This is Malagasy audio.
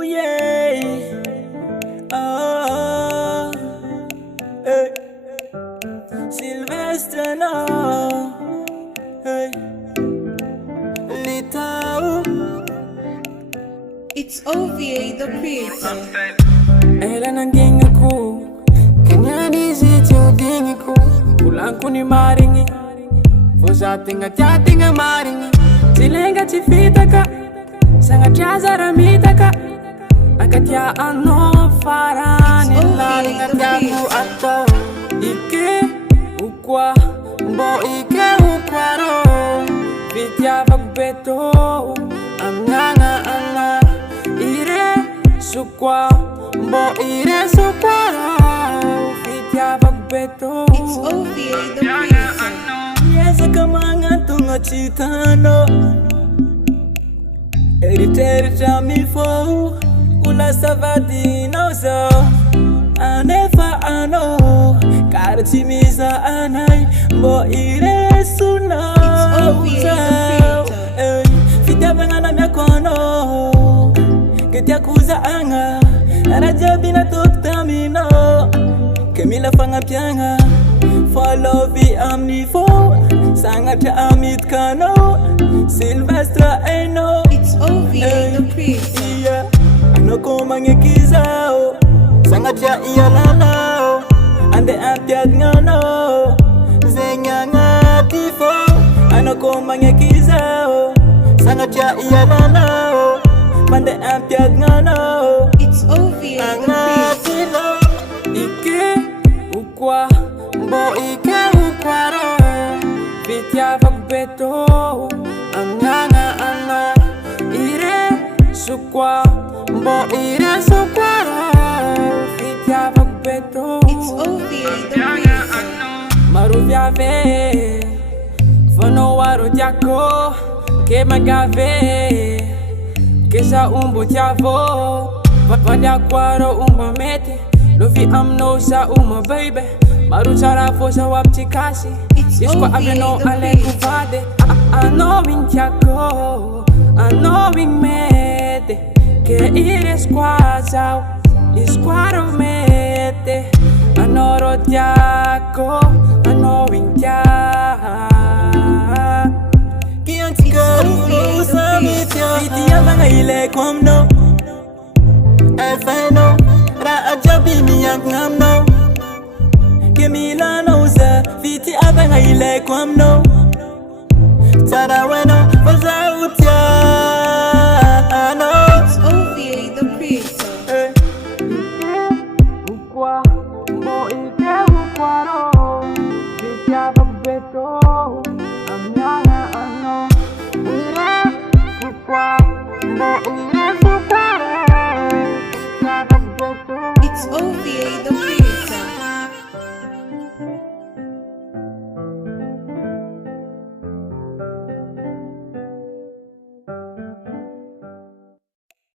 Ooh yeah. Oh, hey. Sylvester no. Hey. Little. It's OVA the creator. Ela nanging ako. Kanya nisip yung ding ko. Kulang ko ni maringi. Fos ating at yating ang maringi. Silenga chifita ka. Sanga chaza ramita ka. Akatya ano farang nilaring at yaku ato. Ike ukwa. Bo ike ukwaro. Vitya pagbeto. Ang nga ana. Ire sukwa. Bo ire sukwaro. Vitya pagbeto. It's OVA the creator. Yes, kamanga tunga chitano. Eritere chami fo. Kula savati no so. Anefa ano. Karachimiza anay. Bo ire suna. It's OVA the creator. Fita bangana miakono. Ketia kuza anga. Arajabina tuktamino. Kemila fanga pianga. Follow the amnifo. Sangata amit kano. Sylvester eno. It's OVA the creator. Yeah. Ano ko mangekizao. Sangata iyalalao. Ande ampiad ngano. Zenya ngatifo. Ano ko mangekizao. Sangata iyalalao. Ande ampiad ngano. It's OVA the creator. Ike ukwa. Bo ike ukwaro. Vitya pagbeto. Ang nga ano. Ire sukwa. Bo ire sukwaro. Vitya pagbeto. It's OVA the creator. Maruvyave. Fono waro diako. Ke magave. Kesa umbo tiavo. Vanya kwaro umbo mete. Lovi amno sa uma baby. Maru chara fosa wapchikasi. It's Iskwa OVA abeno the ale creator. kuvade. Anowing tiako. Anowing mete. Ke ire squazao. Isquaro mete. Anoro tiako. Anowing tiako. Kiantikaro sa mitya. Itia banga ile kwamno. Elfeno. Ra ajabi miyak ngamno. Kemila noza. Viti abanga ile kwamno. Taraweno. Faza utya. Ano. It's OVA the creator. Ukwa. Mo ike ukwaro. Vitya pagbeto. Ang nga ano. Ire. Ukwa. Mo ire.